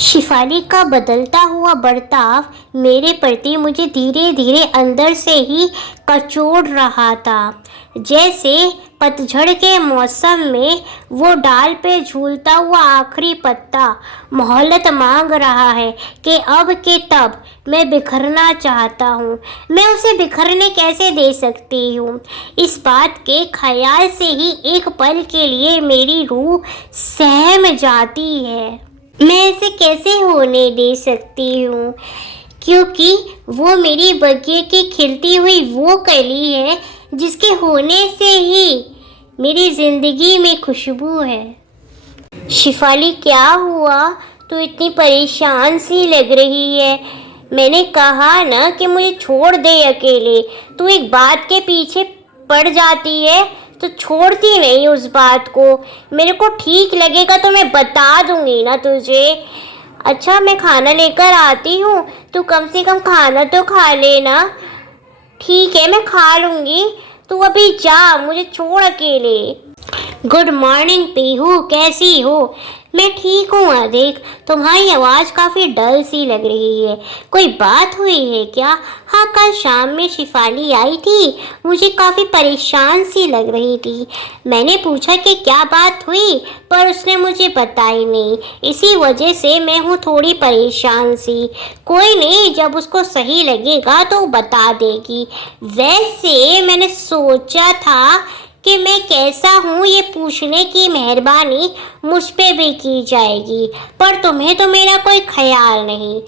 शिफाली का बदलता हुआ बर्ताव मेरे प्रति मुझे धीरे धीरे अंदर से ही कचोड़ रहा था। जैसे पतझड़ के मौसम में वो डाल पे झूलता हुआ आखिरी पत्ता मोहलत मांग रहा है कि अब के तब मैं बिखरना चाहता हूँ। मैं उसे बिखरने कैसे दे सकती हूँ? इस बात के ख्याल से ही एक पल के लिए मेरी रूह सहम जाती है। मैं ऐसे कैसे होने दे सकती हूँ? क्योंकि वो मेरी बगिए की खिलती हुई वो कली है जिसके होने से ही मेरी ज़िंदगी में खुशबू है। शिफाली, क्या हुआ? तू इतनी परेशान सी लग रही है। मैंने कहा ना कि मुझे छोड़ दे अकेले। तू एक बात के पीछे पड़ जाती है तो छोड़ती नहीं उस बात को। मेरे को ठीक लगेगा तो मैं बता दूंगी ना तुझे। अच्छा, मैं खाना लेकर आती हूँ, तू कम से कम खाना तो खा लेना। ठीक है, मैं खा लूँगी, तू अभी जा, मुझे छोड़ अकेले। गुड मॉर्निंग पीहू, कैसी हो? मैं ठीक हूँ। देख, तुम्हारी आवाज़ काफ़ी डल सी लग रही है। कोई बात हुई है क्या? हाँ, कल शाम में शिफाली आई थी, मुझे काफ़ी परेशान सी लग रही थी। मैंने पूछा कि क्या बात हुई, पर उसने मुझे बताई नहीं। इसी वजह से मैं हूँ थोड़ी परेशान सी। कोई नहीं, जब उसको सही लगेगा तो बता देगी। वैसे मैंने सोचा था कि मैं कैसा हूँ ये पूछने की मेहरबानी मुझ पे भी की जाएगी, पर तुम्हें तो मेरा कोई ख्याल नहीं।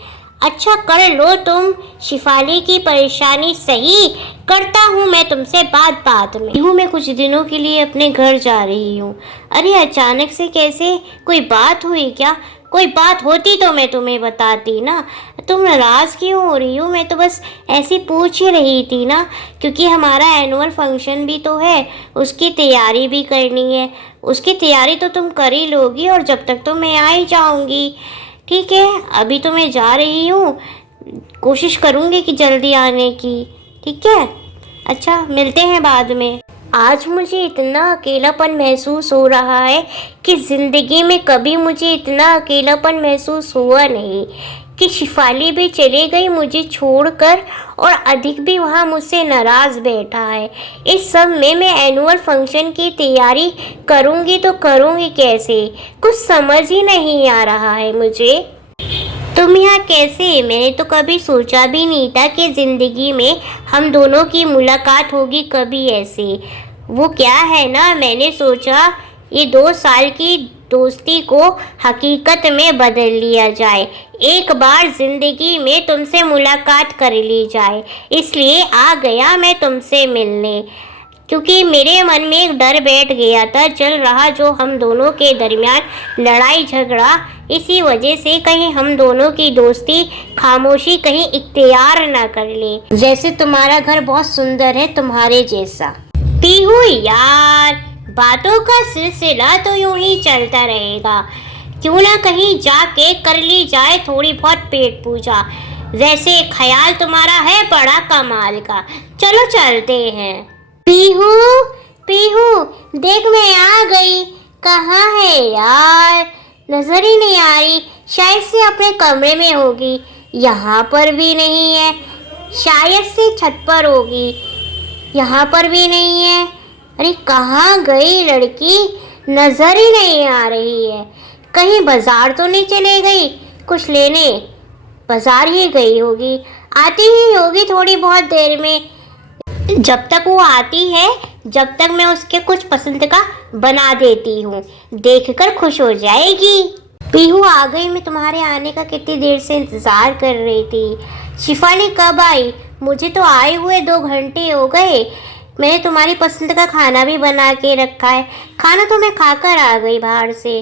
अच्छा, कर लो तुम शिफाली की परेशानी सही। करता हूँ मैं तुमसे बात में। मैं कुछ दिनों के लिए अपने घर जा रही हूँ। अरे, अचानक से कैसे? कोई बात हुई क्या? कोई बात होती तो मैं तुम्हें बताती ना। तुम नाराज़ क्यों हो रही हो? मैं तो बस ऐसे पूछ ही रही थी ना, क्योंकि हमारा एनुअल फंक्शन भी तो है, उसकी तैयारी भी करनी है। उसकी तैयारी तो तुम कर ही लोगी और जब तक तो मैं आ ही जाऊँगी। ठीक है, अभी तो मैं जा रही हूँ, कोशिश करूँगी कि जल्दी आने की। ठीक है, अच्छा, मिलते हैं बाद में। आज मुझे इतना अकेलापन महसूस हो रहा है कि ज़िंदगी में कभी मुझे इतना अकेलापन महसूस हुआ नहीं। कि शिफाली भी चली गई मुझे छोड़कर और अधिक भी वहाँ मुझसे नाराज़ बैठा है। इस सब में मैं एनुअल फंक्शन की तैयारी करूँगी तो करूँगी कैसे? कुछ समझ ही नहीं आ रहा है मुझे। तुम यहाँ कैसे? मैंने तो कभी सोचा भी नहीं था कि ज़िंदगी में हम दोनों की मुलाकात होगी कभी ऐसे। वो क्या है ना, मैंने सोचा ये 2 साल की दोस्ती को हकीकत में बदल लिया जाए। एक बार ज़िंदगी में तुमसे मुलाकात कर ली जाए, इसलिए आ गया मैं तुमसे मिलने। क्योंकि मेरे मन में एक डर बैठ गया था चल रहा जो हम दोनों के दरमियान लड़ाई झगड़ा, इसी वजह से कहीं हम दोनों की दोस्ती खामोशी कहीं इख्तियार ना कर ले। जैसे तुम्हारा घर बहुत सुंदर है, तुम्हारे जैसा। पीहू यार, बातों का सिलसिला तो यूं ही चलता रहेगा। क्यों ना कहीं जाके कर ली जाए थोड़ी बहुत पेट पूजा। वैसे ख्याल तुम्हारा है बड़ा कमाल का। चलो चलते हैं। पीहू, पीहू, देख मैं आ गई। कहाँ है यार? नजर ही नहीं आ रही। शायद से अपने कमरे में होगी। यहाँ पर भी नहीं है। शायद से छत पर होगी। यहाँ पर भी नहीं है। अरे, कहाँ गई लड़की? नजर ही नहीं आ रही है। कहीं बाजार तो नहीं चले गई कुछ लेने? बाजार ही गई होगी, आती ही होगी थोड़ी बहुत देर में। जब तक वो आती है, जब तक मैं उसके कुछ पसंद का बना देती हूँ, देखकर खुश हो जाएगी। पीहू आ गई। मैं तुम्हारे आने का कितनी देर से इंतज़ार कर रही थी। शिफाली कब आई? मुझे तो आए हुए 2 घंटे हो गए। मैंने तुम्हारी पसंद का खाना भी बना के रखा है। खाना तो मैं खाकर आ गई बाहर से।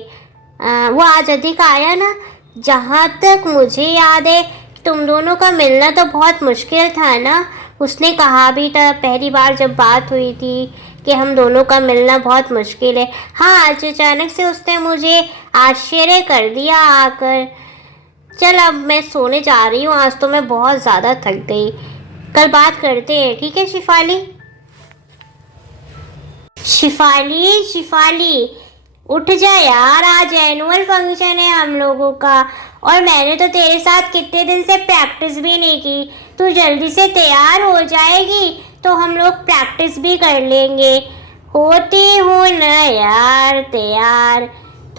वो आज अधिक आया ना। जहाँ तक मुझे याद है, तुम दोनों का मिलना तो बहुत मुश्किल था ना। उसने कहा भी था पहली बार जब बात हुई थी कि हम दोनों का मिलना बहुत मुश्किल है। हाँ, आज अचानक से उसने मुझे आश्चर्य कर दिया आकर। चल, अब मैं सोने जा रही हूँ, आज तो मैं बहुत ज़्यादा थक गई। कल बात करते हैं, ठीक है शिफाली? शिफाली, शिफाली, उठ जा यार, आज एनुअल फंक्शन है हम लोगों का, और मैंने तो तेरे साथ कितने दिन से प्रैक्टिस भी नहीं की। तू जल्दी से तैयार हो जाएगी तो हम लोग प्रैक्टिस भी कर लेंगे। होती हूँ ना यार तैयार,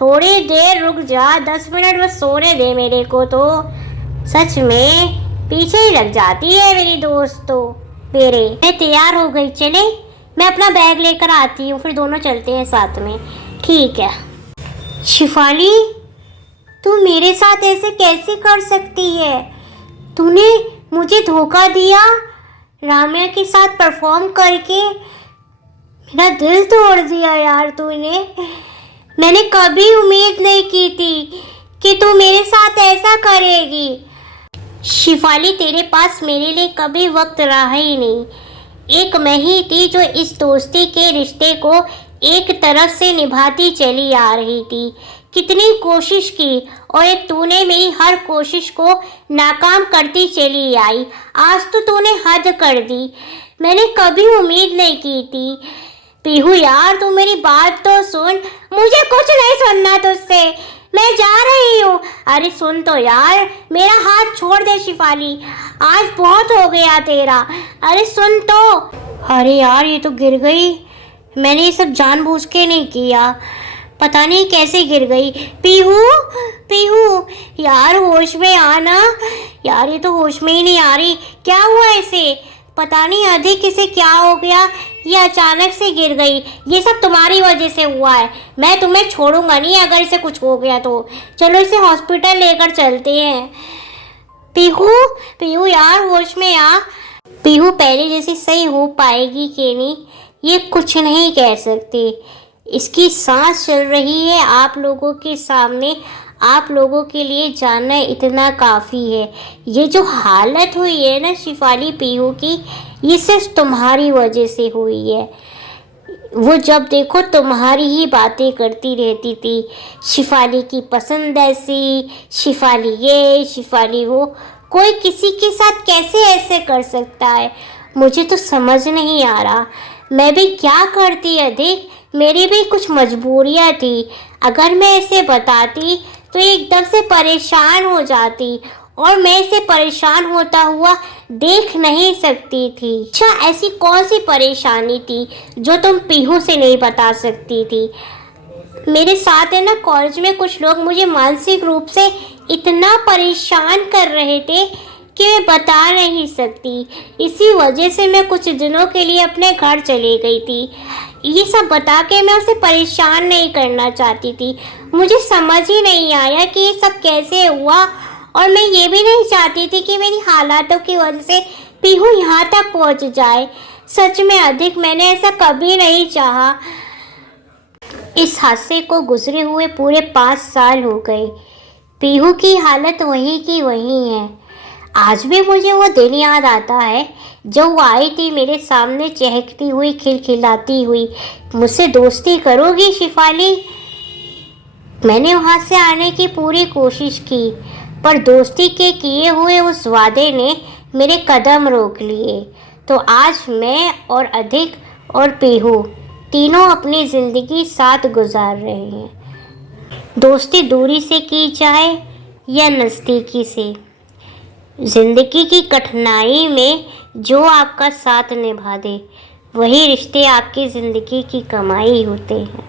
थोड़ी देर रुक जा, 10 मिनट बस सोने दे मेरे को। तो सच में पीछे ही लग जाती है मेरी दोस्त तो मेरे। मैं तैयार हो गई, चले मैं अपना बैग लेकर आती हूँ, फिर दोनों चलते हैं साथ में। ठीक है। शिफाली, तू मेरे साथ ऐसे कैसे कर सकती है? तूने मुझे धोखा दिया राम्या के साथ परफॉर्म करके, मेरा दिल तोड़ दिया यार तूने। मैंने कभी उम्मीद नहीं की थी कि तू मेरे साथ ऐसा करेगी। शिफाली, तेरे पास मेरे लिए कभी वक्त रहा ही नहीं। एक मैं ही थी जो इस दोस्ती के रिश्ते को एक तरफ से निभाती चली आ रही थी। कितनी कोशिश की और एक तूने मेरी हर कोशिश को नाकाम करती चली आई। आज तो तूने हद कर दी, मैंने कभी उम्मीद नहीं की थी। पीहू यार, तू मेरी बात तो सुन। मुझे कुछ नहीं सुनना तुझसे, मैं जा रही हूँ। अरे सुन तो यार, मेरा हाथ छोड़ दे शिफाली, आज बहुत हो गया तेरा। अरे सुन तो। अरे यार, ये तो गिर गई। मैंने ये सब जानबूझ के नहीं किया, पता नहीं कैसे गिर गई। पीहू, पीहू यार होश में आना। यार ये तो होश में ही नहीं आ रही, क्या हुआ इसे? पता नहीं अधिक इसे क्या हो गया, ये अचानक से गिर गई। ये सब तुम्हारी वजह से हुआ है, मैं तुम्हें छोड़ूंगा नहीं अगर इसे कुछ हो गया तो। चलो इसे हॉस्पिटल लेकर चलते हैं। पीहू, पीहू यार होश में आ। पीहू पहले जैसी सही हो पाएगी कि नहीं ये कुछ नहीं कह सकते। इसकी सांस चल रही है आप लोगों के सामने, आप लोगों के लिए जानना इतना काफ़ी है। ये जो हालत हुई है ना शिफाली पीहू की, ये सिर्फ तुम्हारी वजह से हुई है। वो जब देखो तुम्हारी ही बातें करती रहती थी। शिफाली की पसंद ऐसी, शिफाली ये, शिफाली वो। कोई किसी के साथ कैसे ऐसे कर सकता है? मुझे तो समझ नहीं आ रहा। मैं भी क्या करती अधिक, मेरी भी कुछ मजबूरियाँ थी। अगर मैं इसे बताती तो एकदम से परेशान हो जाती, और मैं इसे परेशान होता हुआ देख नहीं सकती थी। अच्छा, ऐसी कौन सी परेशानी थी जो तुम पीहू से नहीं बता सकती थी? मेरे साथ है ना कॉलेज में कुछ लोग मुझे मानसिक रूप से इतना परेशान कर रहे थे कि मैं बता नहीं सकती। इसी वजह से मैं कुछ दिनों के लिए अपने घर चली गई थी। ये सब बता के मैं उसे परेशान नहीं करना चाहती थी। मुझे समझ ही नहीं आया कि ये सब कैसे हुआ, और मैं ये भी नहीं चाहती थी कि मेरी हालातों की वजह से पीहू यहाँ तक पहुँच जाए। सच में अधिक मैंने ऐसा कभी नहीं चाहा। इस हादसे को गुजरे हुए पूरे 5 साल हो गए। पीहू की हालत वही की वही है। आज भी मुझे वो दिन याद आता है जब वो आई थी मेरे सामने चहकती हुई, खिलखिलाती हुई। मुझसे दोस्ती करोगी शिफाली? मैंने वहाँ से आने की पूरी कोशिश की, पर दोस्ती के किए हुए उस वादे ने मेरे कदम रोक लिए। तो आज मैं और अधिक और पीहू तीनों अपनी ज़िंदगी साथ गुजार रहे हैं। दोस्ती दूरी से की जाए या नज़दीकी से, ज़िंदगी की कठिनाई में जो आपका साथ निभा दे, वही रिश्ते आपकी ज़िंदगी की कमाई होते हैं।